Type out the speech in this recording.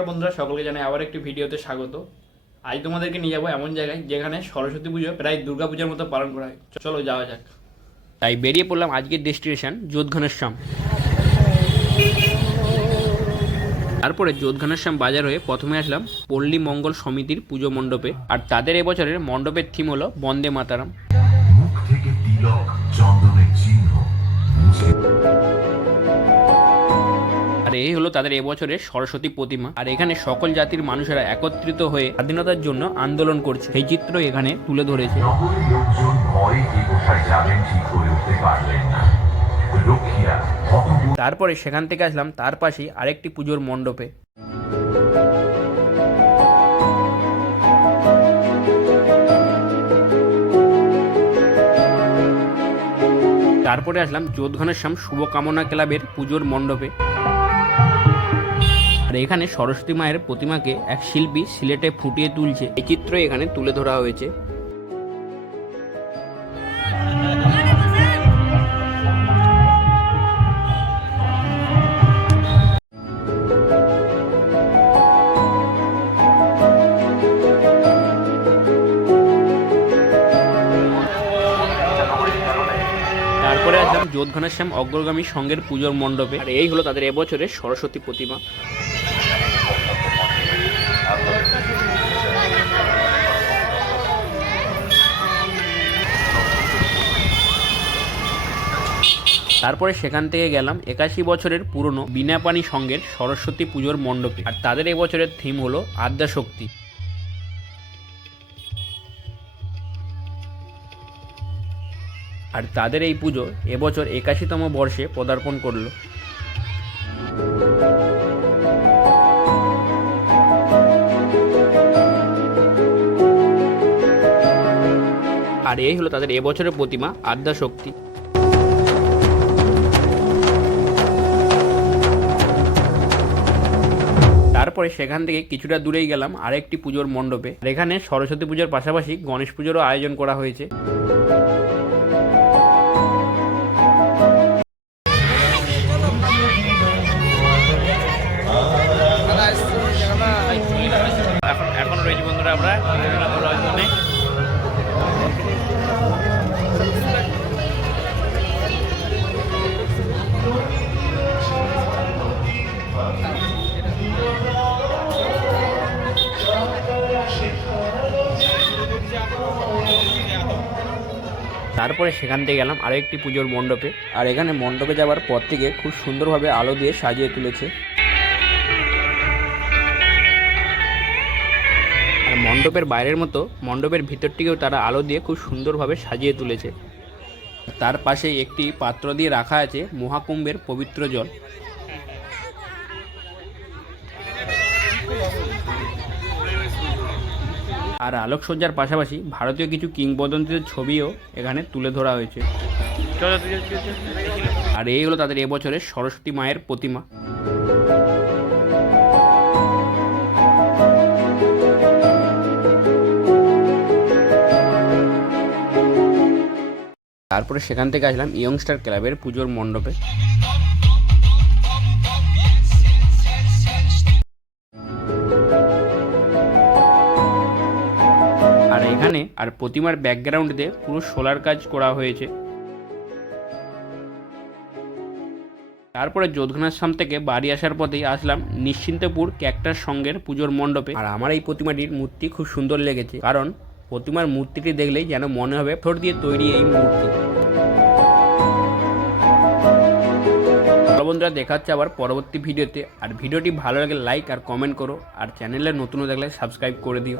নমস্কার বন্ধুরা, সকলকে জানাই আবার একটি ভিডিওতে স্বাগত। আজ তোমাদেরকে নিয়ে যাবো এমন জায়গায় যেখানে সরস্বতী পুজো প্রায় দুর্গা পূজার মতো পালন করা হয়। চলো যাওয়া যাক। তাই বেরিয়ে পড়লাম আজকের ডেস্টিনেশন যোধঘানেশ্বর। তারপরে যোধঘানেশ্বর বাজার হয়ে প্রথমে আসলাম পল্লী মঙ্গল সমিতির পুজো মণ্ডপে। আর তাদের এবছরের মণ্ডপের থিম হলো বন্দে মাতারাম। মুখ থেকে তিলক চন্দনের চিহ্ন। আর এই হলো তাদের এবছরের সরস্বতী প্রতিমা। আর এখানে সকল জাতির মানুষেরা একত্রিত হয়ে স্বাধীনতার জন্য আন্দোলন করছে, সেই চিত্র এখানে তুলে ধরেছে। নগরের লোকজন ভয়ে কি কোথায় যাবেন ঠিক করে উঠতে পারলেন না। রক্ষীরা তারপরে সেখান থেকে আসলাম তার পাশেই আরেকটি পুজোর মণ্ডপে। তারপরে আসলাম যোধঘানেশ্বর শুভকামনা ক্লাবের পুজোর মণ্ডপে। আর এখানে সরস্বতী মায়ের প্রতিমাকে এক শিল্পী সিলেটে ফুটিয়ে তুলছে, এই চিত্র এখানে তুলে ধরা হয়েছে। তারপরে আসলাম যোধঘানেশ্বর অগ্রগামী সংঘের পুজোর মণ্ডপে। আর এই হলো তাদের এবছরের সরস্বতী প্রতিমা। তারপরে সেখান থেকে গেলাম 81 বছরের পুরনো বিনাপানি সংঘের সরস্বতী পুজোর মণ্ডপে। আর তাদের এবছরের থিম হলো আদ্যাশক্তি। আর তাদের এই পুজো এবছর 81তম বর্ষে পদার্পণ করলো। আর এই হলো তাদের এবছরের প্রতিমা আদ্যাশক্তি। তারপরে সেখান থেকে কিছুটা দূরেই গেলাম আরেকটি পুজোর মণ্ডপে। এখানে সরস্বতী পুজোর পাশাপাশি গণেশ পুজোরও আয়োজন করা হয়েছে। এখন রয়েছে বন্ধুরা আমরা তারপরে সেখান থেকে গেলাম আরেকটি পুজোর মণ্ডপে। আর এখানে মণ্ডপে যাওয়ার পর থেকে খুব সুন্দরভাবে আলো দিয়ে সাজিয়ে তুলেছে। আর মণ্ডপের বাইরের মতো মণ্ডপের ভিতরটিকেও তারা আলো দিয়ে খুব সুন্দরভাবে সাজিয়ে তুলেছে। তার পাশেই একটি পাত্র দিয়ে রাখা আছে মহাকুম্ভের পবিত্র জল। আর আলোকসজ্জার পাশাপাশি ভারতীয় কিছু কিংবদন্তির ছবিও এখানে তুলে ধরা হয়েছে। আর এই হলো তাদের এবছরের সরস্বতী মায়ের প্রতিমা। তারপরে সেখান থেকে আসলাম ইয়ংস্টার ক্লাবের পুজোর মণ্ডপে। আর এখানে আর প্রতিমার ব্যাকগ্রাউন্ডে পুরো সোলার কাজ করা হয়েছে। তারপরে যোধঘানেশ্বর থেকে বাড়ি আসার পথেই আসলাম নিশ্চিন্তপুর ক্যাক্টাস সংঘের পুজোর মণ্ডপে। আর আমার এই প্রতিমাটির মূর্তি খুব সুন্দর লেগেছে, কারণ প্রতিমার মূর্তিটি দেখলেই যেন মনে হবে পাথর দিয়ে তৈরি এই মূর্তি। বন্ধুরা, দেখা হচ্ছে আবার পরবর্তী ভিডিওতে। আর ভিডিওটি ভালো লাগলে লাইক আর কমেন্ট করো, আর চ্যানেলে নতুন থাকলে সাবস্ক্রাইব করে দিও।